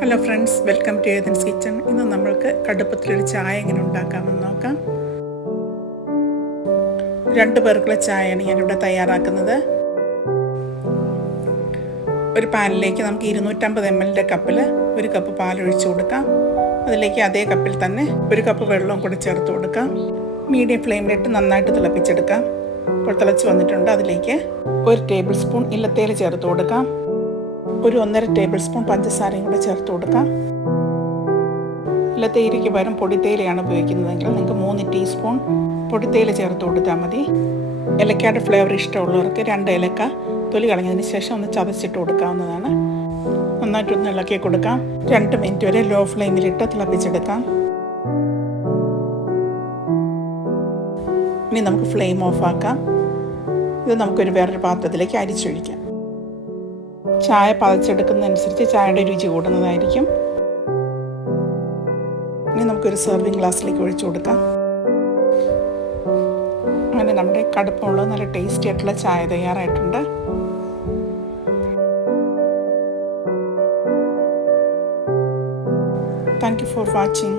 Hello friends, welcome to Athens kitchen. ഇന്ന് നമ്മൾക്ക് കടുപ്പത്തിലൊരു ചായ എങ്ങനെ ഉണ്ടാക്കാമെന്ന് നോക്കാം. 2 പേർക്കുള്ള ചായയാണ് ഞാനിവിടെ തയ്യാറാക്കുന്നത്. ഒരു പാനിലേക്ക് നമുക്ക് 250 ml കപ്പിൽ 1 കപ്പ് പാലൊഴിച്ച് കൊടുക്കാം. അതിലേക്ക് അതേ കപ്പിൽ തന്നെ 1 കപ്പ് വെള്ളവും കൂടി ചേർത്ത് കൊടുക്കാം. മീഡിയം ഫ്ലെയിമിലിട്ട് നന്നായിട്ട് തിളപ്പിച്ചെടുക്കാം. ഇപ്പോൾ തിളച്ച് വന്നിട്ടുണ്ട്. അതിലേക്ക് 1 ടേബിൾ സ്പൂൺ ഇല്ലത്തേൽ ചേർത്ത് കൊടുക്കാം. ഒരു 1.5 ടേബിൾ സ്പൂൺ പഞ്ചസാരയും കൂടെ ചേർത്ത് കൊടുക്കാം. ഇല്ലത്തേയിലയ്ക്ക് പകരം പൊടിത്തേയിലയാണ് ഉപയോഗിക്കുന്നതെങ്കിൽ നിങ്ങൾക്ക് 3 ടീസ്പൂൺ പൊടിത്തേയില ചേർത്ത് കൊടുത്താൽ മതി. ഏലക്കയുടെ ഫ്ലേവർ ഇഷ്ടമുള്ളവർക്ക് 2 ഏലക്ക തൊലി കളഞ്ഞതിന് ശേഷം ഒന്ന് ചതച്ചിട്ട് കൊടുക്കാവുന്നതാണ്. നന്നായിട്ടൊന്ന് ഇളക്കി കൊടുക്കാം. 2 മിനിറ്റ് വരെ ലോ ഫ്ലെയിമിലിട്ട് തിളപ്പിച്ചെടുക്കാം. ഇനി നമുക്ക് ഫ്ലെയിം ഓഫാക്കാം. ഇത് നമുക്കൊരു വേറൊരു പാത്രത്തിലേക്ക് അരിച്ചൊഴിക്കാം. ചായ പതച്ചെടുക്കുന്നതനുസരിച്ച് ചായയുടെ രുചി കൂടുന്നതായിരിക്കും. ഇനി നമുക്കൊരു സെർവിങ് ഗ്ലാസ്സിലേക്ക് ഒഴിച്ചു കൊടുക്കാം. അങ്ങനെ നമ്മുടെ കടുപ്പമുള്ള നല്ല ടേസ്റ്റി ആയിട്ടുള്ള ചായ തയ്യാറായിട്ടുണ്ട്. Thank you for watching.